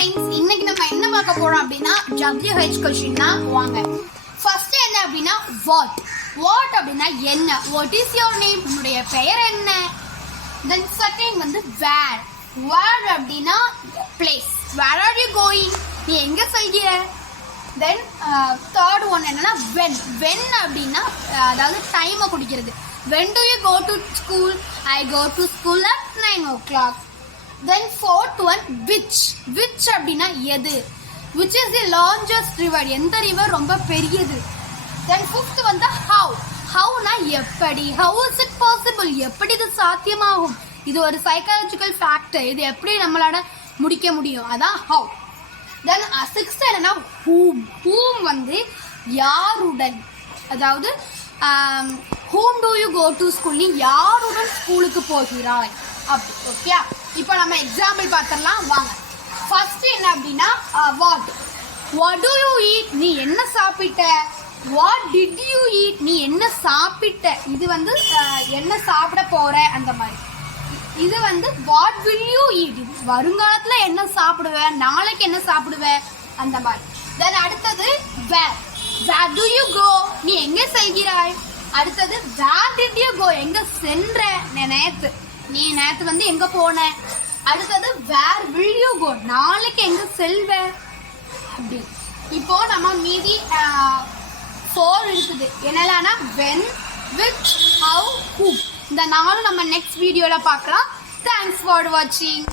Friends, இன்னைக்கு நம்ம என்ன பார்க்க போறோம் அப்படின்னா WH क्वेश्चन தான். வாங்க. ஃபர்ஸ்ட் என்ன அப்படின்னா வாட் அப்படின்னா என்ன, வாட் இஸ் யுவர் நேம், உன்னுடைய பெயர் என்ன. தென் செகண்ட் வந்து வேர் அப்படின்னா place, where are you going, நீ எங்க செல்கிற. தென் தேர்ட் ஒன் என்னன்னா வென் அப்படின்னா அதாவது டைமை குறிக்கிறது. when do you go to school, I go to school at 9 o'clock. Then fourth one which அப்படின்னா எது, which is the largest river, எந்த ரிவர் ரொம்ப பெரியது. Then fifth வந்து howனா எப்படி, how is it possible, எப்படி இது சாத்தியமாகும், இது ஒரு சைக்காலஜிக்கல் ஃபேக்டர், இது எப்படி நம்மளால முடிக்க முடியும், அதான் how. Then sixth என்னன்னா whom வந்து யாருடன், அதாவது whom do you go to school, நீ யாருடன் ஸ்கூலுக்கு போகிறாய் அப்படி. ஓகே, இப்போ நம்ம எக்ஸாம்பிள் பார்த்துடலாம் வாங்க. ஃபர்ஸ்ட் என்ன அப்படின்னா what do you eat, நீ என்ன சாப்பிட்ட. what did you eat, நீ என்ன சாப்பிட்ட, இது வந்து என்ன சாப்பிட போற அந்த மாதிரி. இது வந்து what will you eat, இது வருங்காலத்துல என்ன சாப்பிடுவ, நாளைக்கு என்ன சாப்பிடுவ அந்த மாதிரி. தென் அடுத்தது where do you go, நீ எங்க செல்கிறாய். அடுத்தது where did you go, எங்க சென்ற, நீ நேத்து வந்து எங்க போன. அடுத்தது where will you go, நாளைக்கு எங்க செல்வ அப்படி. இப்போ நம்ம மீதி 4 இருக்குது, என்னெல்லாம்னா when, which, how, who. இந்த 4 நம்ம நெக்ஸ்ட் வீடியோல பார்க்கலாம். தேங்க்ஸ் ஃபார் வாட்சிங்.